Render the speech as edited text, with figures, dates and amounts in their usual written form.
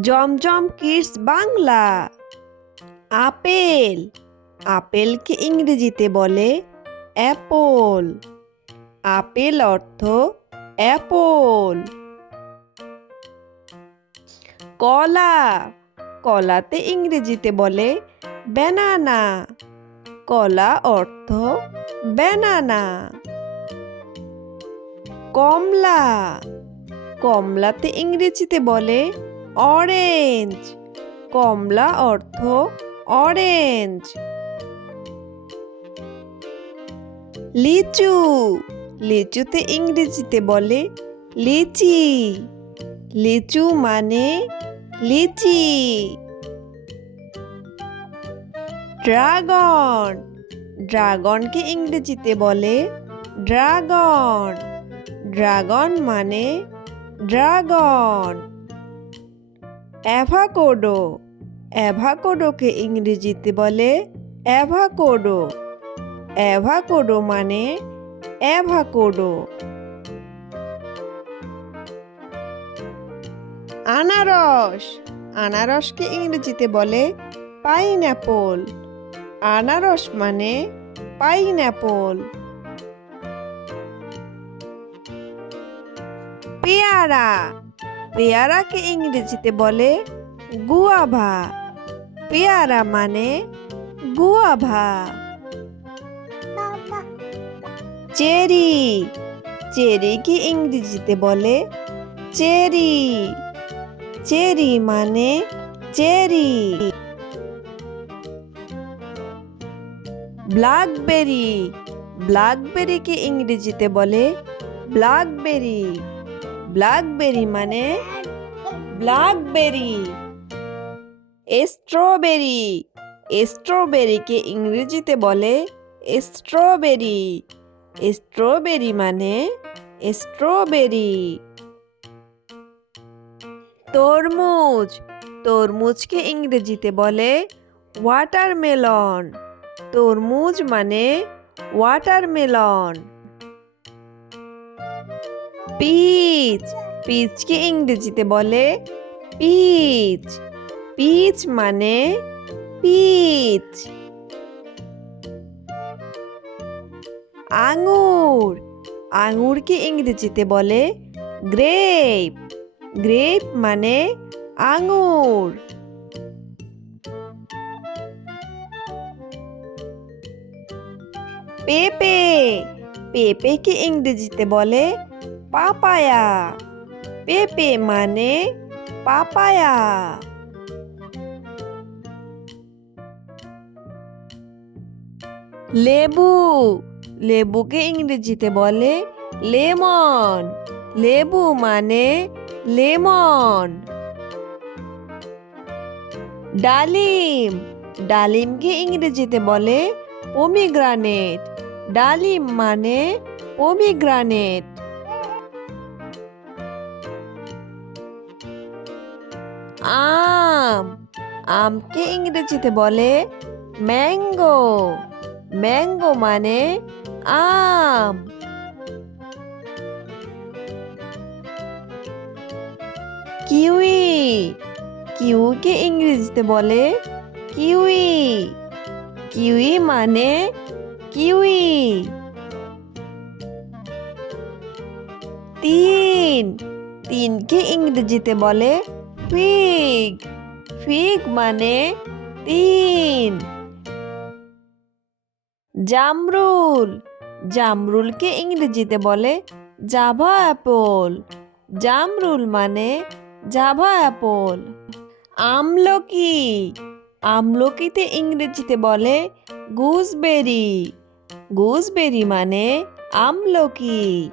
জমজম kids Bangla. Apple, আপেলকে ইংরেজিতে বলে Apple. Apple অর্থ অ্যাপল। কলা, কলাতে ইংরেজিতে বলে ব্যানানা। কলা অর্থ ব্যানানা। কমলা, কমলাতে ইংরেজিতে বলে অরেঞ্জ। কমলা অর্থ অরেঞ্জ। লিচু, লিচুতে ইংরেজিতে বলে লিচি। লিচু মানে লিচি। ড্রাগন, ড্রাগনকে ইংরেজিতে বলে ড্রাগন। ড্রাগন মানে ড্রাগন। অ্যাভাকোডো, অ্যাভাকোডোকে ইংরেজিতে বলে অ্যাভাকোডো। অ্যাভাকোডো মানে অ্যাভাকোডো। আনারস, আনারসকে ইংরেজিতে বলে পাইনঅ্যাপল। আনারস মানে পাইনঅ্যাপল। পেয়ারা, পেয়ারাকে ইংরেজিতে বলে গুয়াভা। পেয়ারা মানে গুয়াভা। চেরি, চেরিকে ইংরেজিতে বলে চেরি। চেরি মানে চেরি। ব্ল্যাকবেরি, ব্ল্যাকবেরিকে ইংরেজিতে বলে ব্ল্যাকবেরি। ব্ল্যাকবেরি মানে ব্ল্যাকবেরি। স্ট্রবেরি, স্ট্রবেরিকে ইংরেজিতে বলে স্ট্রবেরি। স্ট্রবেরি মানে স্ট্রবেরি। তরমুজ, তরমুজকে ইংরেজিতে বলে ওয়াটারমেলন। তরমুজ মানে ওয়াটারমেলন। পিচ, পিচকে ইংরেজিতে বলে পিচ। পিচ মানে পিচ। আঙ্গুর, আঙ্গুরকে ইংরেজিতে বলে গ্রেপ। গ্রেপ মানে আঙ্গুর। পেঁপে, পেঁপেকে ইংরেজিতে বলে পাপায়া। পেঁপে মানে পাপায়া। লেবু, লেবুকে ইংরেজিতে বলে লেমন। লেবু মানে লেমন। ডালিম, ডালিমকে ইংরেজিতে বলে পমিগ্রানেট। ডালিম মানে পমিগ্রানেট। আম, আমকে ইংরেজিতে বলে ম্যাঙ্গো। ম্যাঙ্গো মানে আম। কিউই, কিউইকে ইংরেজিতে বলে কিউই। কিউই মানে কিউই। তিন, তিনকে ইংরেজিতে বলে ফিগ। ফিগ মানে তিন। জামরুল, জামরুলকে ইংরেজিতে বলে জাভা অ্যাপল। জামরুল মানে জাভা অ্যাপল। আমলকি, আমলকিতে ইংরেজিতে বলে গুজবেরি। গুজবেরি মানে আমলকি।